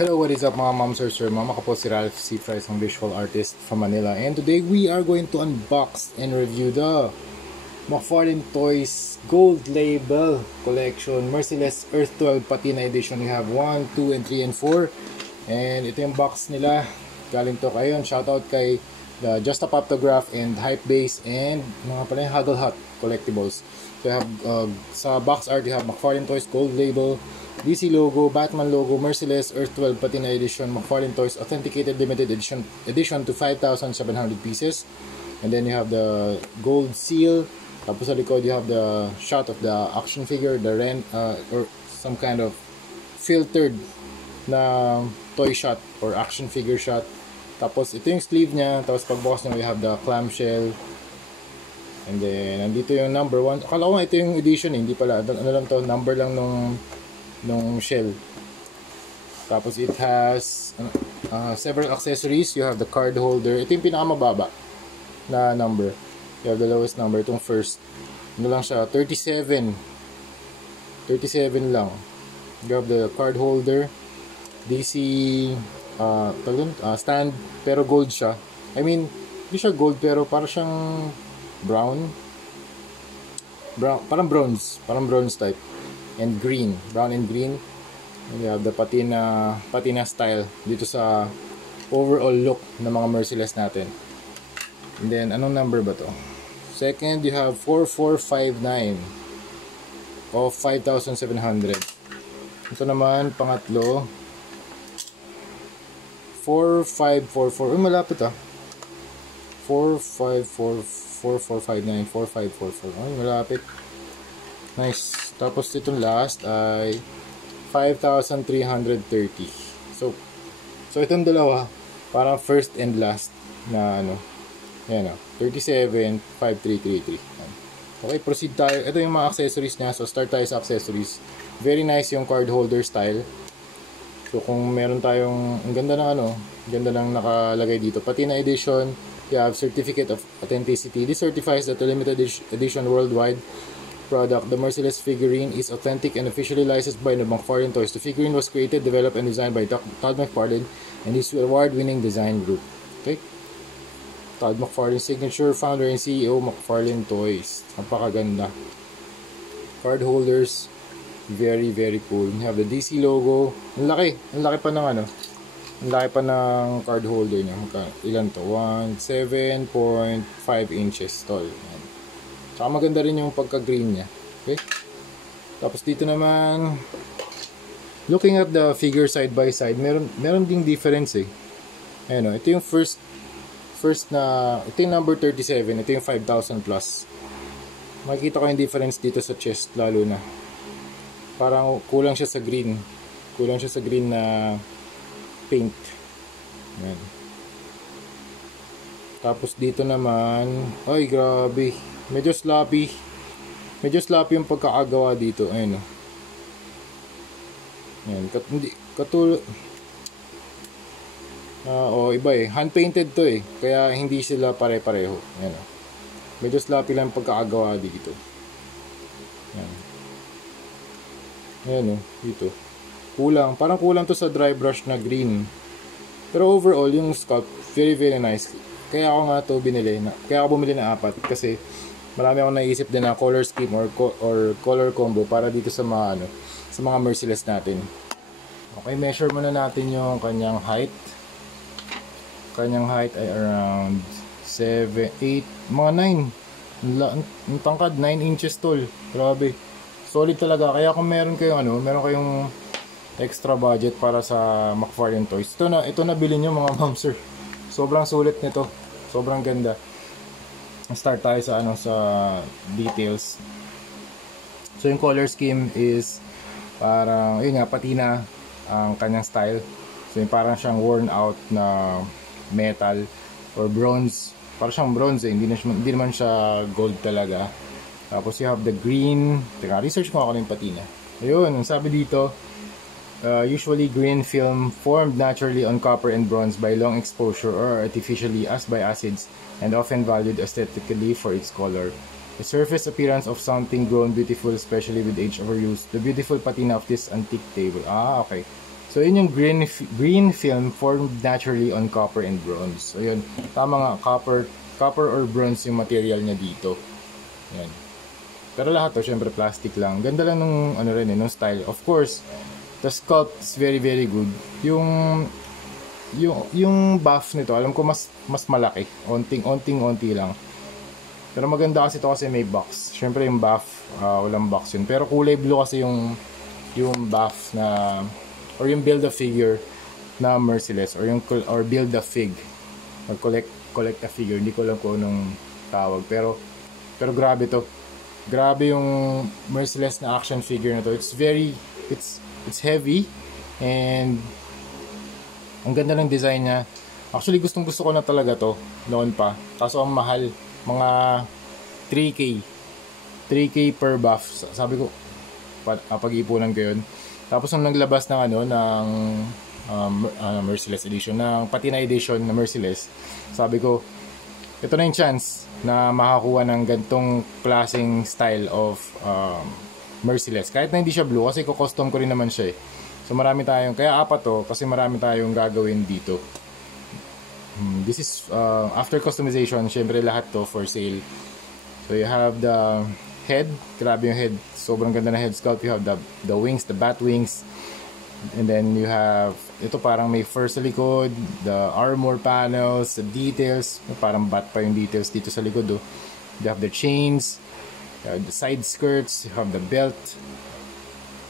Hello, what is up mga moms or sir? Mama ko po si Ralph C. Fry, isang visual artist from Manila. And today we are going to unbox and review the McFarlane Toys Gold Label Collection Merciless Earth 12 Patina Edition. We have 1, 2, and 3, and 4. And ito yung box nila. Galing to kayo. Shoutout kay Just a Poptograph and Hypebeast and mga pala yung Huggle Hut Collectibles. So you have, sa box art you have McFarlane Toys Gold Label, DC logo, Batman logo, Merciless Earth 12 Patina Edition, McFarlane Toys Authenticated Limited Edition to 5,700 pieces. And then you have the gold seal. Tapos sa likod you have the shot of the action figure, the or some kind of filtered na toy shot or action figure shot. Tapos ito yung sleeve niya. Tapos pagbukas niya we have the clamshell. And then nandito yung number 1. Akala ko ito yung edition hindi pala. Ano lang to, number lang nung shell. Tapos it has several accessories. You have the card holder. Ito yung pinakamababa na number. You have the lowest number. Itong first. Ano lang siya? 37. 37 lang. You have the card holder. DC stand. Pero gold siya. I mean, hindi siya gold pero para siyang brown. Parang bronze. Parang bronze type. And green, brown and green. And you have the patina style dito sa overall look ng mga Merciless natin. And then anong number ba to? Second, you have 4459 of 5,700. Ito naman pangatlo 4544. Malapit 4459 4544. Malapit. Nice. Tapos itong last ay 5,330. So itong dalawa parang first and last na ano. Yan 37,5333. Okay, proceed tayo. Ito yung mga accessories niya. So start tayo sa accessories. Very nice yung card holder style. So kung meron tayong ang ganda ng ganda ng nakalagay dito. Patina edition, you have certificate of authenticity. This certifies that the limited edition worldwide product, the Merciless figurine, is authentic and officially licensed by the McFarlane Toys. The figurine was created, developed, and designed by Todd McFarlane and his award-winning design group. Okay? Todd McFarlane signature, founder and CEO, McFarlane Toys. Napakaganda. Card holders, very very cool. You have the DC logo. Ang laki pa ng ang laki pa ng card holder niya. Ilan to? 7.5 inches tall. Saka maganda rin yung pagka-green niya. Okay? Tapos dito naman, looking at the figure side by side, meron ding difference Ayun ito yung first na, ito yung number 37, ito yung 5,000 plus. Makikita ko yung difference dito sa chest lalo na. Parang kulang siya sa green. Kulang siya sa green na paint. Ayan. Tapos dito naman, ay grabe. Medyo sloppy. Medyo sloppy yung pagkakagawa dito. Ayun Ayan. Iba hand painted to Kaya hindi sila pare-pareho. Ayan Medyo sloppy lang yung pagkakagawa dito. Ayan dito. Parang kulang to sa dry brush na green. Pero overall, yung sculpt, very very nice. Kaya ako nga to binili. Kaya ako bumili na 4 kasi marami akong naisip din na color scheme or color combo para dito sa mga sa mga Merciless natin. Okay, measure muna natin yung kanyang height. Kanyang height ay around 7, 8, mga 9. Ang tangkad 9 inches tall. Grabe. Solid talaga. Kaya kung meron kayong extra budget para sa McFarlane Toys, ito na bilhin nyo mga momser. Sobrang sulit nito. Sobrang ganda. Start tayo sa sa details. So yung color scheme is parang patina ang kanyang style. So yung parang siyang worn out na metal or bronze. Parang siyang bronze hindi naman siya gold talaga. Tapos you have the green. Research ko ako yung patina. Ayun, ang sabi dito, usually green film formed naturally on copper and bronze by long exposure or artificially as by acids and often valued aesthetically for its color. The surface appearance of something grown beautiful, especially with age over use. The beautiful patina of this antique table. Ah, okay. So yun yung green film formed naturally on copper and bronze. So yun, tama nga, copper or bronze yung material niya dito. Yan. Pero lahat to, syempre plastic lang. Ganda lang nung ano rin nung style. Of course, the sculpt is very good. Yung buff nito, alam ko mas malaki. Onting-onti lang. Pero maganda kasi ito kasi may box. Syempre yung buff, walang box yun. Pero kulay blue kasi yung buff na or yung build a figure na Merciless or build a fig or collect a figure, hindi ko alam kung anong tawag, pero grabe yung Merciless na action figure na to. It's heavy and ang ganda ng design niya. Actually gustong gusto ko na talaga to noon pa, kaso ang mahal, mga 3K per buff. Sabi ko pag-ipunan ko yun. Tapos nung naglabas ng Merciless edition, ng patina edition na Merciless, sabi ko, ito na yung chance na makakuha ng gantong klaseng style of Merciless. Kahit na hindi siya blue, kasi custom ko rin naman siya eh. So marami tayong, kaya apat to, kasi marami tayong gagawin dito. This is, after customization, syempre lahat to for sale. So you have the head, grabe yung head, sobrang ganda na head sculpt. You have the wings, the bat wings, and then you have ito parang may fur sa likod, the armor panels, the details, parang bat pa yung details dito sa likod. You have the chains, you have the side skirts, you have the belt,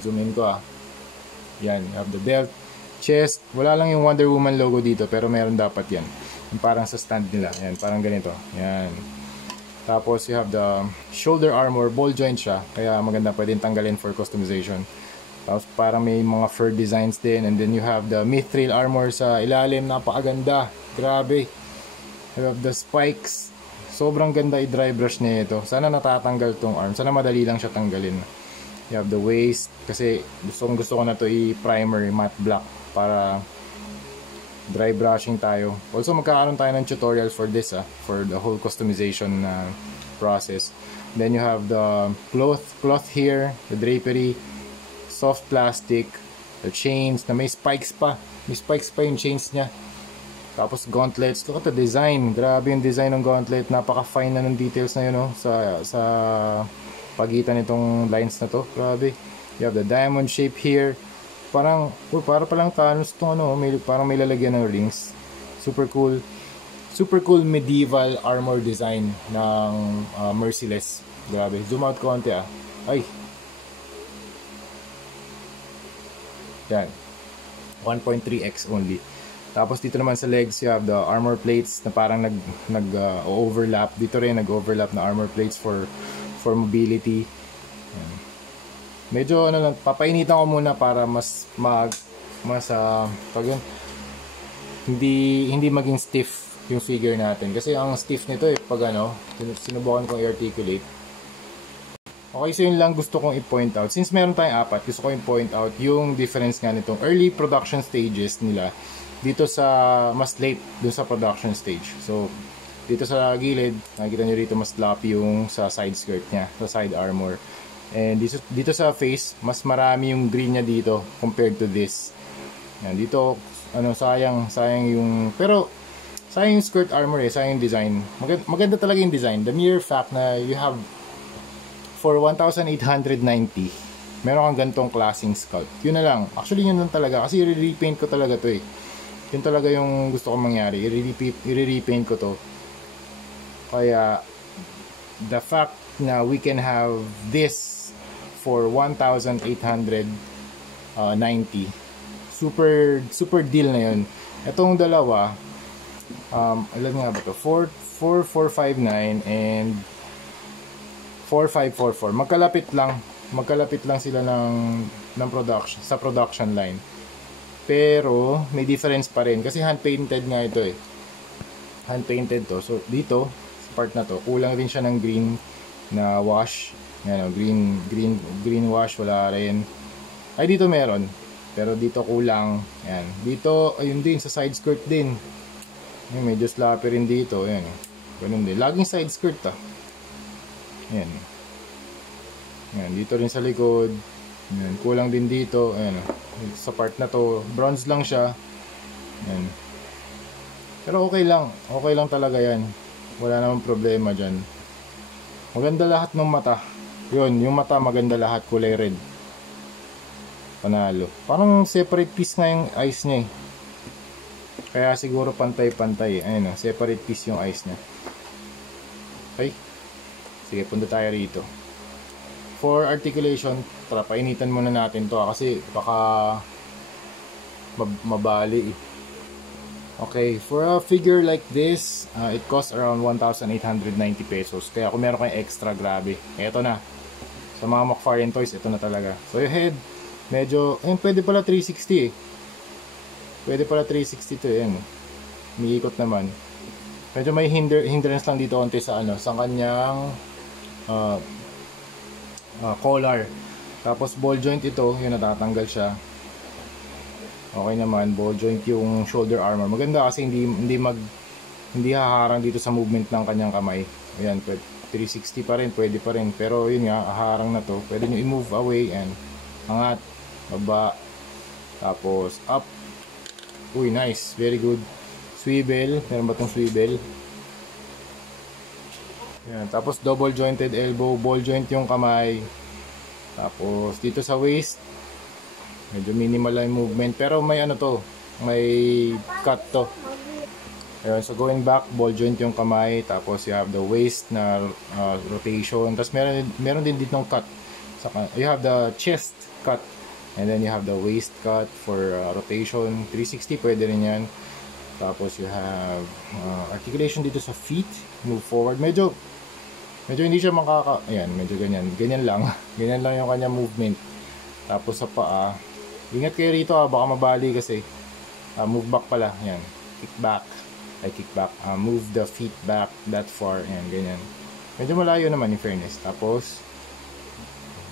zoom in ko yan, you have the belt, chest, wala lang yung Wonder Woman logo dito pero meron dapat yan, yung parang sa stand nila, yan, parang ganito, yan. Tapos you have the shoulder armor, ball joint siya, kaya maganda, pwedeng tanggalin for customization. Tapos parang may mga fur designs din, and then you have the mithril armor sa ilalim, napakaganda, grabe. You have the spikes, sobrang ganda i-dry brush niya ito. Sana natatanggal tong arm, sana madali lang siya tanggalin. You have the waist, kasi gusto ko na to i-primer, matte black, para dry brushing tayo. Also magkakaroon tayo ng tutorial for this for the whole customization process. Then you have the cloth here, the drapery, soft plastic, the chains na may spikes pa yung chains niya. Tapos gauntlets, look at the design, grabe yung design ng gauntlet, napaka fine na ng details na yun sa pagitan nitong lines na to, grabe. You have the diamond shape here, para palang Thanos itong parang may lalagyan ng rings. Super cool medieval armor design ng Merciless. Grabe, zoom out konti ay, yan, 1.3x only. Tapos dito naman sa legs, you have the armor plates na parang overlap. Dito rin nag-overlap na armor plates for mobility. Yan. Medyo lang, papainitan ko muna para hindi maging stiff yung figure natin. Kasi ang stiff nito pag sinubukan kong i-articulate. Okay, so yun lang gusto kong i-point out. Since meron tayong apat, gusto kong i-point out yung difference nga nitong early production stages nila dito sa mas late dun sa production stage. So dito sa gilid, nakikita nyo rito mas floppy yung sa side skirt niya, sa side armor. And dito sa face, mas marami yung green niya dito compared to this. Yan, dito sayang yung, pero sayang yung skirt armor sayang yung design. Maganda talaga yung design. The mere fact na you have for 1,890 meron kang gantong klaseng sculpt. Yun na lang. Actually yun lang talaga kasi i-repaint ko talaga to Yun talaga yung gusto kong mangyari. I-repaint ko to. Kaya the fact na we can have this for 1,890, super deal na yun. Itong dalawa, ilan nga ba to? 4,459 and 4,544. Magkalapit lang sila ng production, sa production line. Pero may difference pa rin kasi hand painted nga ito hand painted to. So dito sa part na to, kulang rin siya ng green na wash. Yan, green wash, wala rin. Ay, dito meron. Pero dito kulang. Yan. Dito, ayun din, sa side skirt din. Yan, medyo sloppy rin dito. Yan. Ganun din. Laging side skirt Yan. Yan. Dito rin sa likod. Yan, kulang din dito. Ayan, sa part na to, bronze lang siya. Yan. Pero okay lang. Okay lang talaga yan. Wala namang problema dyan. Maganda lahat ng mata. Yun, yung mata maganda lahat. Kulay red. Panalo. Parang separate piece nga yung eyes niya eh. Kaya siguro pantay-pantay. Ayun, separate piece yung eyes niya. Okay. Sige, punta tayo rito. For articulation, tara, painitan muna natin to kasi baka mabali eh. Okay, for a figure like this, it costs around 1,890 pesos. Kaya kung meron kayong extra, grabe. Eto na. Sa mga McFarlane toys, ito na talaga. So yung head, medyo, pwede pala 360 eh. Pwede pala 360 to, yan. Umiikot naman. Medyo may hindrance lang dito konti sa sa kanyang collar. Tapos ball joint ito, yung natatanggal siya. Okay naman, ball joint yung shoulder armor. Maganda kasi hindi haharang dito sa movement ng kanyang kamay. Ayan, 360 pa rin, pwede pa rin. Pero yun nga, haharang na to. Pwede nyo i-move away and angat, baba, tapos up. Uy, nice, very good. Swivel, meron ba tong swivel? Ayan, tapos double jointed elbow, ball joint yung kamay. Tapos dito sa waist, medyo minimal lang yung movement, pero may may cut to. Ayun, so going back, ball joint yung kamay, tapos you have the waist na rotation, tapos meron din dito ng cut. You have the chest cut, and then you have the waist cut for rotation, 360 pwede rin yan. Tapos you have articulation dito sa feet, move forward, medyo hindi siya ayan, medyo ganyan lang ganyan lang yung kanya movement. Tapos sa paa, ingat kayo rito baka mabali kasi. Move back pala, yan, kick back, move the feet back that far, yan, ganyan. Medyo malayo naman in fairness. Tapos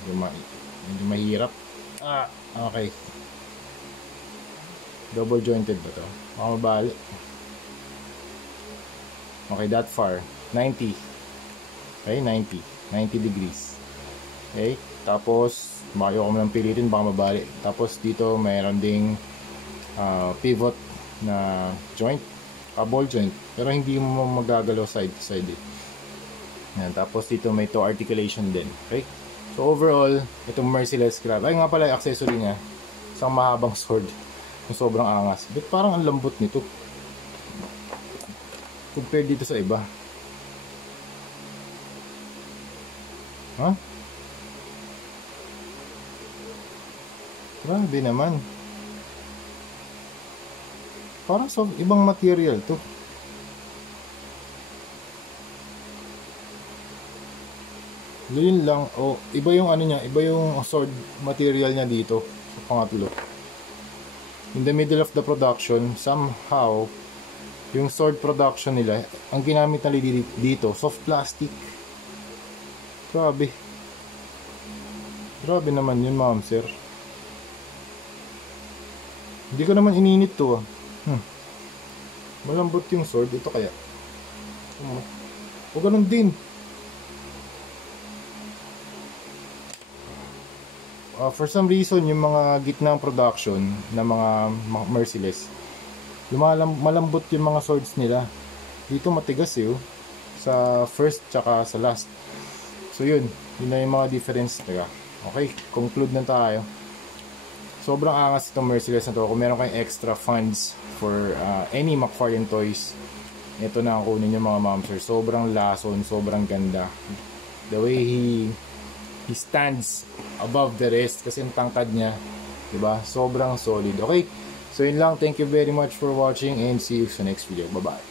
medyo mahirap. Okay, double jointed ba to? Baka mabali. Okay, that far, 90. Okay, 90 degrees. Okay, tapos ayaw ko mo lang pilitin, baka mabali. Tapos dito mayroon ding pivot na joint, ball joint, pero hindi mo magagalaw side to side eh. Yan, tapos dito may toe articulation din. Okay, so overall itong merciless grab, ay nga pala yung accessory niya, isang mahabang sword, yung sobrang angas, but parang ang lambot nito compared dito sa iba. Grabe naman. Parang ibang material to. Yun lang. Iba yung niya, iba yung sword material niya dito sa pangatlo. In the middle of the production, somehow yung sword production nila, ang ginamit na dito, soft plastic. Grabe. Grabe naman yun, ma'am, sir. Hindi ko naman ininit to. Malambot yung sword. Ito kaya. O ganun din. For some reason, yung mga gitnang production na mga merciless, malambot yung mga swords nila. Dito matigas sa first tsaka sa last. So yun na yung mga difference. Okay, conclude na tayo. Sobrang angas itong merciless na to. Kung meron kayong extra funds for any McFarlane toys, ito na ang kunin nyo mga ma'am sir. Sobrang lason, sobrang ganda. The way he stands above the rest kasi ang tangkad niya, diba? Sobrang solid. Okay, so yun lang. Thank you very much for watching and see you sa next video. Bye bye.